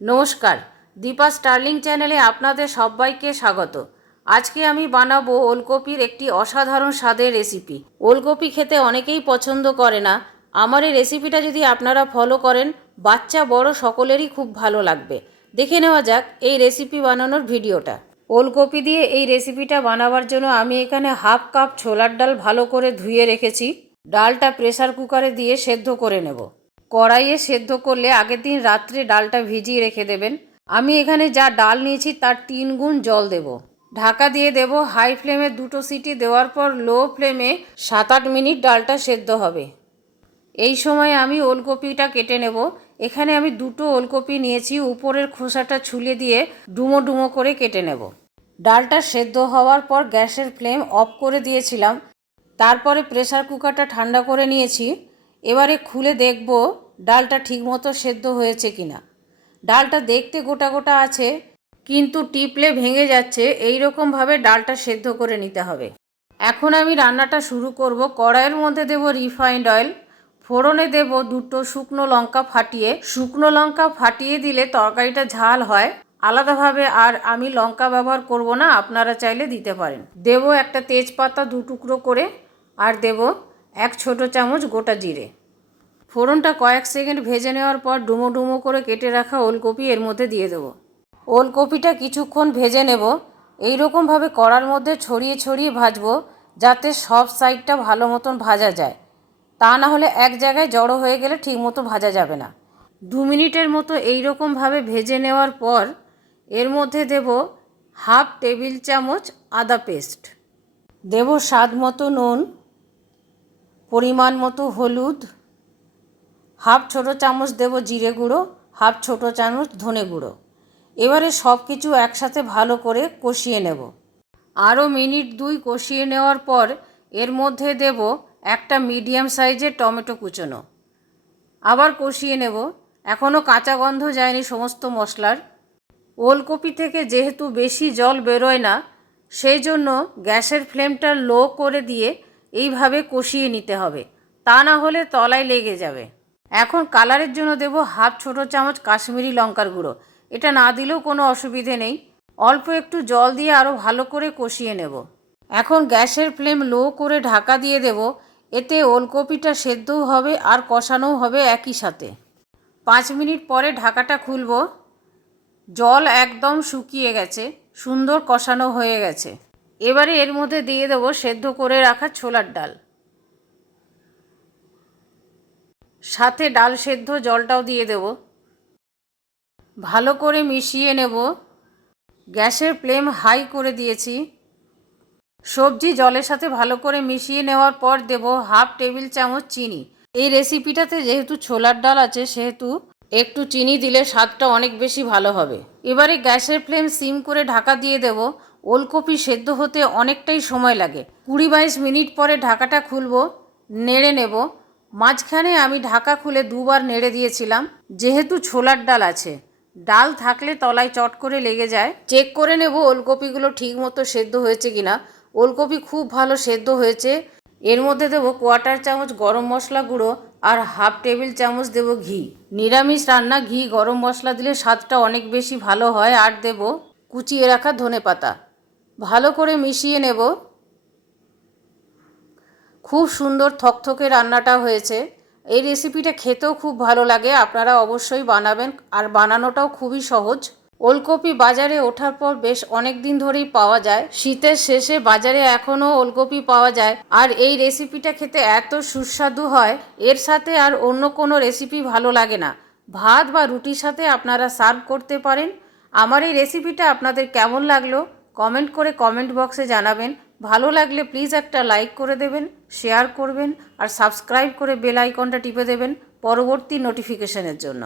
নমস্কার। দীপা স্টার্লিং চ্যানেলে আপনাদের সবাইকে স্বাগত। আজকে আমি বানাবো ওলকপির একটি অসাধারণ স্বাদের রেসিপি। ওলকপি খেতে অনেকেই পছন্দ করে না। আমার এই রেসিপিটা যদি আপনারা ফলো করেন, বাচ্চা, বড় সকলেরই খুব ভালো লাগবে। দেখে নেওয়া যাক এই রেসিপি বানানোর ভিডিওটা। ওলকপি দিয়ে এই রেসিপিটা বানাবার জন্য আমি এখানে হাফ কাপ ছোলার ডাল ভালো করে ধুয়ে রেখেছি। ডালটা প্রেসার কুকারে দিয়ে সেদ্ধ করে নেব। কড়াইয়ে সেদ্ধ করলে আগের দিন রাত্রে ডালটা ভিজিয়ে রেখে দেবেন। আমি এখানে যা ডাল নিয়েছি তার তিন গুণ জল দেব। ঢাকা দিয়ে দেব হাই ফ্লেমে দুটো সিটি দেওয়ার পর লো ফ্লেমে সাত আট মিনিট ডালটা সেদ্ধ হবে। এই সময় আমি ওলকপিটা কেটে নেব। এখানে আমি দুটো ওলকপি নিয়েছি, উপরের খোসাটা ছুলে দিয়ে ডুমো ডুমো করে কেটে নেব। ডালটা সেদ্ধ হওয়ার পর গ্যাসের ফ্লেম অফ করে দিয়েছিলাম। তারপরে প্রেসার কুকারটা ঠান্ডা করে নিয়েছি। এবারে খুলে দেখব ডালটা ঠিকমতো সেদ্ধ হয়েছে কিনা। ডালটা দেখতে গোটা গোটা আছে, কিন্তু টিপলে ভেঙে যাচ্ছে এই রকমভাবে ডালটা সেদ্ধ করে নিতে হবে। এখন আমি রান্নাটা শুরু করব। কড়াইয়ের মধ্যে দেব রিফাইন্ড অয়েল, ফোড়নে দেব দুটো শুকনো লঙ্কা ফাটিয়ে। শুকনো লঙ্কা ফাটিয়ে দিলে তরকারিটা ঝাল হয়। আলাদাভাবে আর আমি লঙ্কা ব্যবহার করব না, আপনারা চাইলে দিতে পারেন। দেব একটা তেজপাতা দু টুকরো করে, আর দেব এক ছোট চামচ গোটা জিরে। ফোড়নটা কয়েক সেকেন্ড ভেজে নেওয়ার পর ডুমো ডুমো করে কেটে রাখা ওলকপি এর মধ্যে দিয়ে দেব। ওলকপিটা কিছুক্ষণ ভেজে নেব। এই রকমভাবে কড়ার মধ্যে ছড়িয়ে ছড়িয়ে ভাজবো যাতে সব সাইডটা ভালো মতন ভাজা যায়। তা না হলে এক জায়গায় জড়ো হয়ে গেলে ঠিক মতো ভাজা যাবে না। দু মিনিটের মতো এই রকমভাবে ভেজে নেওয়ার পর এর মধ্যে দেব হাফ টেবিল চামচ আদা পেস্ট। দেব স্বাদ মতো নুন পরিমাণ মতো হলুদ, হাফ ছোটো চামচ দেব জিরে গুঁড়ো, হাফ ছোটো চামচ ধনে গুঁড়ো। এবারে সব কিছু একসাথে ভালো করে কষিয়ে নেব। আরও মিনিট দুই কষিয়ে নেওয়ার পর এর মধ্যে দেব একটা মিডিয়াম সাইজের টমেটো কুচোনো। আবার কষিয়ে নেব। এখনও কাঁচা গন্ধ যায়নি সমস্ত মশলার। ওলকপি থেকে যেহেতু বেশি জল বেরোয় না, সেই জন্য গ্যাসের ফ্লেমটা লো করে দিয়ে এইভাবে কষিয়ে নিতে হবে। তা না হলে তলায় লেগে যাবে। এখন কালারের জন্য দেব হাফ ছোটো চামচ কাশ্মীরি লঙ্কার গুঁড়ো। এটা না দিলেও কোনো অসুবিধে নেই। অল্প একটু জল দিয়ে আরও ভালো করে কষিয়ে নেব। এখন গ্যাসের ফ্লেম লো করে ঢাকা দিয়ে দেব। এতে ওলকপিটা সেদ্ধও হবে আর কষানোও হবে একই সাথে। পাঁচ মিনিট পরে ঢাকাটা খুলব। জল একদম শুকিয়ে গেছে। সুন্দর কষানো হয়ে গেছে। এবারে এর মধ্যে দিয়ে দেবো সেদ্ধ করে রাখা ছোলার ডাল। সাথে ডাল সেদ্ধ জলটাও দিয়ে দেব। ভালো করে মিশিয়ে নেব। গ্যাসের ফ্লেম হাই করে দিয়েছি। সবজি জলের সাথে ভালো করে মিশিয়ে নেওয়ার পর দেব হাফ টেবিল চামচ চিনি। এই রেসিপিটাতে যেহেতু ছোলার ডাল আছে, সেহেতু একটু চিনি দিলে স্বাদটা অনেক বেশি ভালো হবে। এবারে গ্যাসের ফ্লেম সিম করে ঢাকা দিয়ে দেব। ওলকপি সেদ্ধ হতে অনেকটাই সময় লাগে। কুড়ি বাইশ মিনিট পরে ঢাকাটা খুলব, নেড়ে নেব। মাঝখানে আমি ঢাকা খুলে দুবার নেড়ে দিয়েছিলাম, যেহেতু ছোলার ডাল আছে। ডাল থাকলে তলায় চট করে লেগে যায়। চেক করে নেব ওলকপিগুলো ঠিক মতো সেদ্ধ হয়েছে কিনা। ওলকপি খুব ভালো সেদ্ধ হয়েছে। এর মধ্যে দেবো কোয়ার্টার চামচ গরম মশলা গুঁড়ো আর হাফ টেবিল চামচ দেবো ঘি। নিরামিষ রান্না ঘি গরম মশলা দিলে স্বাদটা অনেক বেশি ভালো হয়। আর দেব কুচিয়ে রাখা ধনে পাতা ভালো করে মিশিয়ে নেব। খুব সুন্দর থকথকে রান্নাটা হয়েছে। এই রেসিপিটা খেতেও খুব ভালো লাগে, আপনারা অবশ্যই বানাবেন। আর বানানোটাও খুবই সহজ। ওলকপি বাজারে ওঠার পর বেশ অনেক দিন ধরেই পাওয়া যায়। শীতের শেষে বাজারে এখনও ওলকপি পাওয়া যায়। আর এই রেসিপিটা খেতে এত সুস্বাদু হয়, এর সাথে আর অন্য কোনো রেসিপি ভালো লাগে না। ভাত বা রুটির সাথে আপনারা সার্ভ করতে পারেন। আমার এই রেসিপিটা আপনাদের কেমন লাগল? কমেন্ট করে কমেন্ট বক্সে জানাবেন। ভালো লাগলে প্লিজ একটা লাইক করে দেবেন, শেয়ার করবেন আর সাবস্ক্রাইব করে বেল আইকনটা টিপে দেবেন পরবর্তী নোটিফিকেশনের জন্য।